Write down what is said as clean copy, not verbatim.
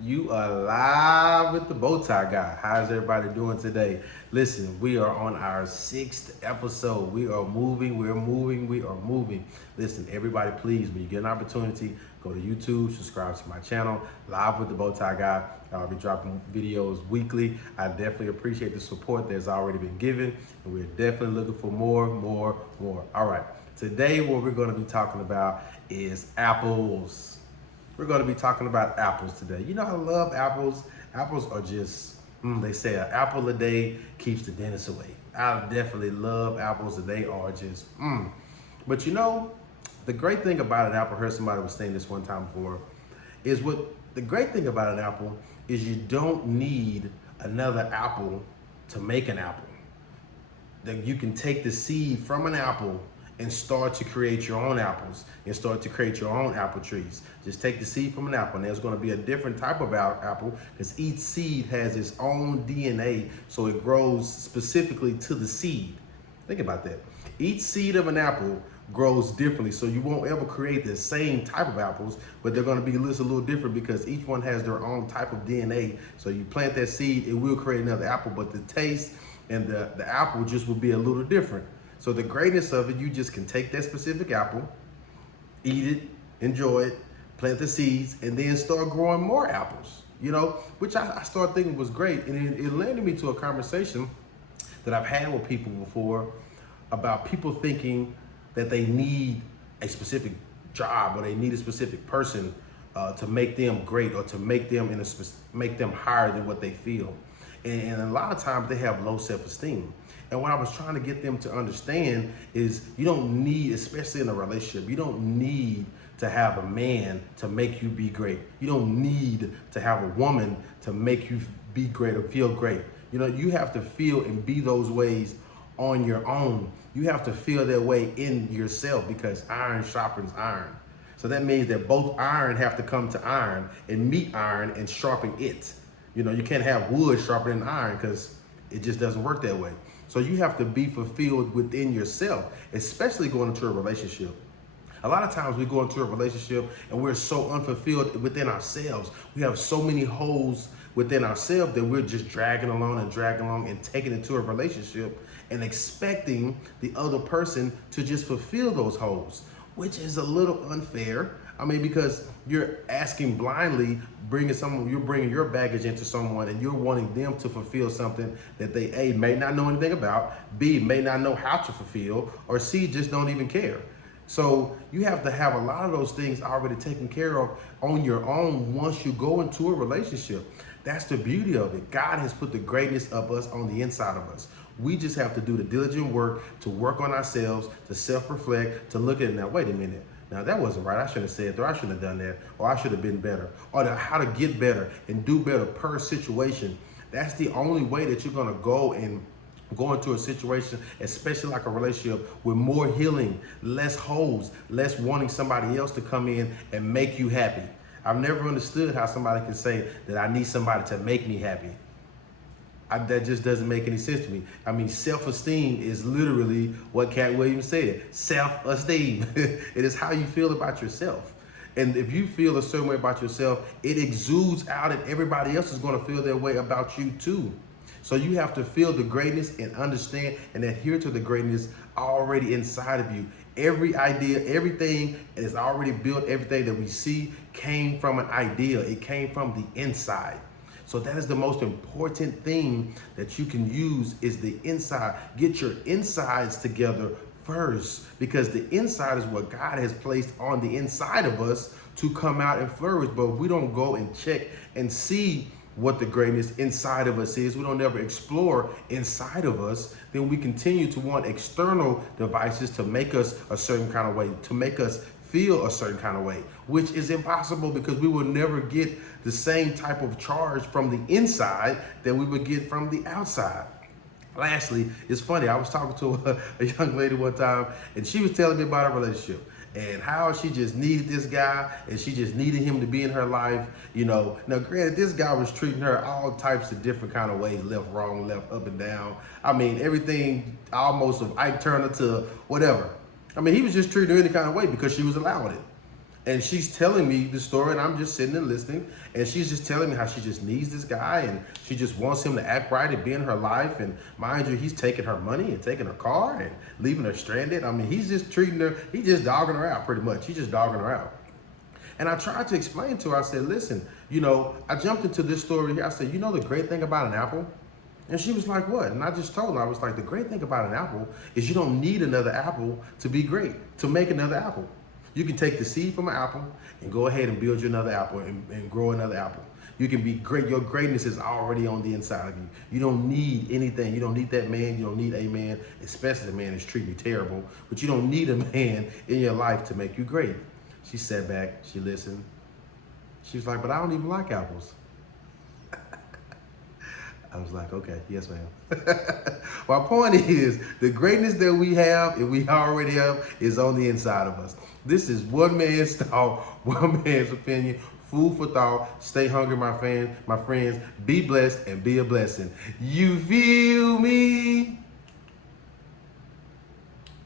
You are live with the bow tie guy. How's everybody doing today? Listen, we are on our sixth episode. We are moving, we are moving. Listen, everybody, please, when you get an opportunity, go to YouTube, subscribe to my channel, Live with the Bow Tie Guy. I'll be dropping videos weekly. I definitely appreciate the support that's already been given, and we're definitely looking for more. All right, today what we're going to be talking about is apples. We're going to be talking about apples today. You know, I love apples. Apples are just, they say an apple a day keeps the dentist away. I definitely love apples, and they are just. But you know, the great thing about an apple, I heard somebody was saying this one time before, is what the great thing about an apple is you don't need another apple to make an apple. That you can take the seed from an apple and start to create your own apples and start to create your own apple trees. Just take the seed from an apple, and there's going to be a different type of apple because each seed has its own DNA, so it grows specifically to the seed. Think about that. Each seed of an apple grows differently, so you won't ever create the same type of apples, but they're going to be a little different because each one has their own type of DNA. So you plant that seed, it will create another apple, but the taste and the apple just will be a little different. So the greatness of it, you just can take that specific apple, eat it, enjoy it, plant the seeds, and then start growing more apples, you know, which I started thinking was great. And it landed me to a conversation that I've had with people before about people thinking that they need a specific job or they need a specific person to make them great or to make them make them higher than what they feel. And a lot of times they have low self-esteem. And what I was trying to get them to understand is you don't need, especially in a relationship, you don't need to have a man to make you be great. You don't need to have a woman to make you be great or feel great. You know, you have to feel and be those ways on your own. You have to feel that way in yourself because iron sharpens iron. So that means that both iron have to come to iron and meet iron and sharpen it. You know, you can't have wood sharpening iron because it just doesn't work that way. So you have to be fulfilled within yourself, especially going into a relationship. A lot of times we go into a relationship and we're so unfulfilled within ourselves. We have so many holes within ourselves that we're just dragging along and taking it to a relationship and expecting the other person to just fulfill those holes, which is a little unfair. I mean, because you're asking blindly, you're bringing your baggage into someone and you're wanting them to fulfill something that they A, may not know anything about, B, may not know how to fulfill, or C, just don't even care. So you have to have a lot of those things already taken care of on your own once you go into a relationship. That's the beauty of it. God has put the greatness of us on the inside of us. We just have to do the diligent work to work on ourselves, to self-reflect, to look at it now, wait a minute. Now that wasn't right. I should have said that, or I shouldn't have done that, or I should have been better, or how to get better and do better per situation. That's the only way that you're gonna go into a situation, especially like a relationship, with more healing, less holes, less wanting somebody else to come in and make you happy. I've never understood how somebody can say that I need somebody to make me happy. That just doesn't make any sense to me. I mean, self-esteem is literally what Cat Williams said, self-esteem. It is how you feel about yourself. And if you feel a certain way about yourself, it exudes out and everybody else is gonna feel their way about you too. So you have to feel the greatness and understand and adhere to the greatness already inside of you. Every idea, everything is already built, everything that we see came from an idea. It came from the inside. So that is the most important thing that you can use is the inside. Get your insides together first, because the inside is what God has placed on the inside of us to come out and flourish. But if we don't go and check and see what the greatness inside of us is, we don't ever explore inside of us, then we continue to want external devices to make us a certain kind of way, to make us feel a certain kind of way, which is impossible because we will never get the same type of charge from the inside that we would get from the outside. Lastly, it's funny, I was talking to a young lady one time and she was telling me about a relationship and how she just needed this guy and she just needed him to be in her life, you know. Now, granted, this guy was treating her all types of different kind of ways, left, wrong, left, up and down. I mean, everything almost of Ike Turner to whatever. I mean, he was just treating her any kind of way because she was allowing it. And she's telling me the story, and I'm just sitting and listening. And she's just telling me how she just needs this guy, and she just wants him to act right and be in her life. And mind you, he's taking her money and taking her car and leaving her stranded. I mean, he's just treating her, he's just dogging her out pretty much. He's just dogging her out. And I tried to explain to her, I said, listen, I jumped into this story here. I said, the great thing about an apple? And she was like, what? And I just told her, I was like, the great thing about an apple is you don't need another apple to be great, to make another apple. You can take the seed from an apple and go ahead and build you another apple and grow another apple. You can be great. Your greatness is already on the inside of you. You don't need anything. You don't need that man. You don't need a man, especially the man that's treating you terrible. But you don't need a man in your life to make you great. She sat back. She listened. She was like, but I don't even like apples. I was like, okay, yes, ma'am. My point is, the greatness that we have and we already have is on the inside of us. This is one man's thought, one man's opinion, food for thought. Stay hungry, my friends. Be blessed and be a blessing. You feel me?